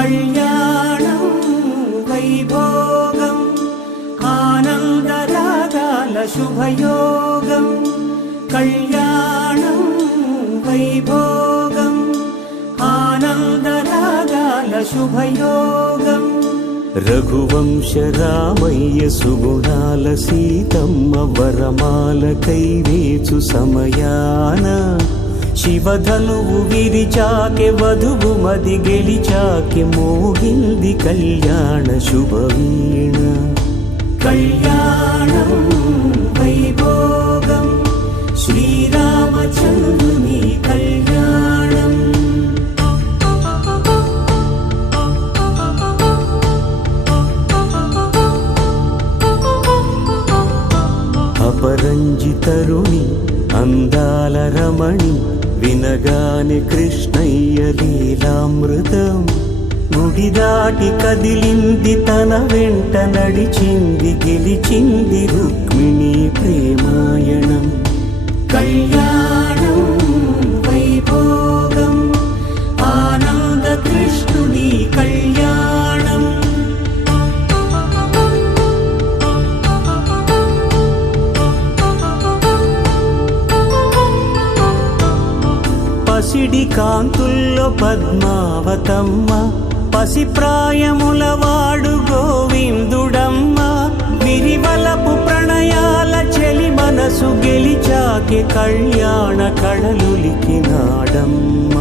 కళ్యాణం వైభోగం ఆనందరాగాల శుభయోగం. కళ్యాణం వైభోగం ఆనందరాగాల శుభయోగం. రఘువంశ రామయ్య సుగుణాల సీతమ్మ వరమాల కైవేచు సమయాన శివధనువు విరిచాకె వధువు మది గెలిచాకె మోగింది కళ్యాణ శుభవీణ. కళ్యాణం వైభోగం శ్రీరామచంద్రుని కళ్యాణం. అపరంజితరుణి అందాల రమణి వినగానే కృష్ణయ్య లీలామృతం. గుడి దాటి కదిలింది తన వెంట నడిచింది గెలిచింది రుక్మిణి ప్రేమాయణం. కళ్యాణం వైభోగం ఆనంద కృష్ణుని కళ్యాణం. పసిడి కాంతుల్లో పద్మావతమ్మ పసిప్రాయముల వాడు గోవిందుడమ్మ. విరివలపు ప్రణయాల చెలి మనసు గెలిచాకె కళ్యాణ కళలులికినాడమ్మ.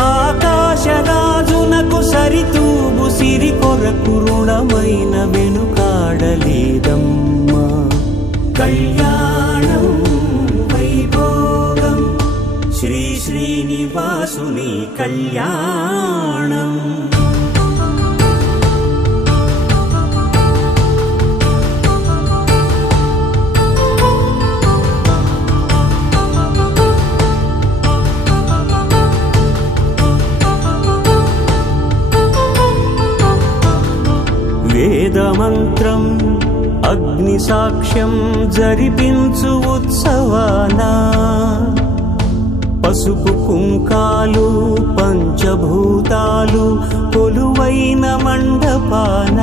ఆకాశరాజునకు సరితూబు సిరి కొరకు రుణమైన వెనుకాడలేదమ్మ. కళ్యాణం వైభోగం శ్రీ శ్రీనివాసుని కళ్యాణం. వేదమంత్రం అగ్ని సాక్ష్యం జరిపించు ఉత్సవానా పసుపు కుంకాలు పంచభూతాలు కొలువైన మండపాన.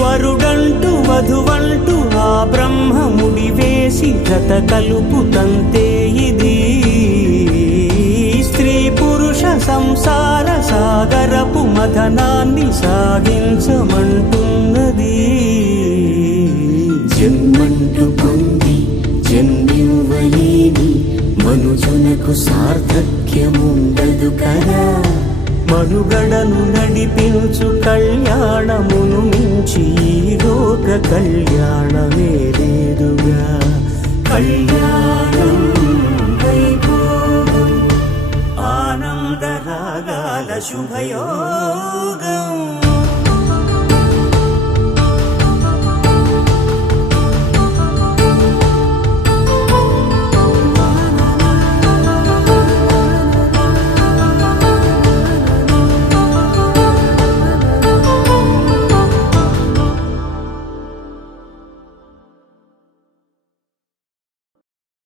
వరుడంటూ వధువంటూ ఆ బ్రహ్మముడి వేసి జత కలుపు తంతే ఇది. స్త్రీ పురుష సంసార సాగరపు మథనాన్ని సాగించమంటున్నది. జన్మంటూ పొంది జన్మివ్వలేని మనుజునకు సార్థక్యముండదు కదా. మనుగడను నడిపించు కళ్యాణమును మించి ఈ లోక కళ్యాణమే లేదుగా. కళ్యాణం వైభోగం ఆనందరాగాల శుభయోగం.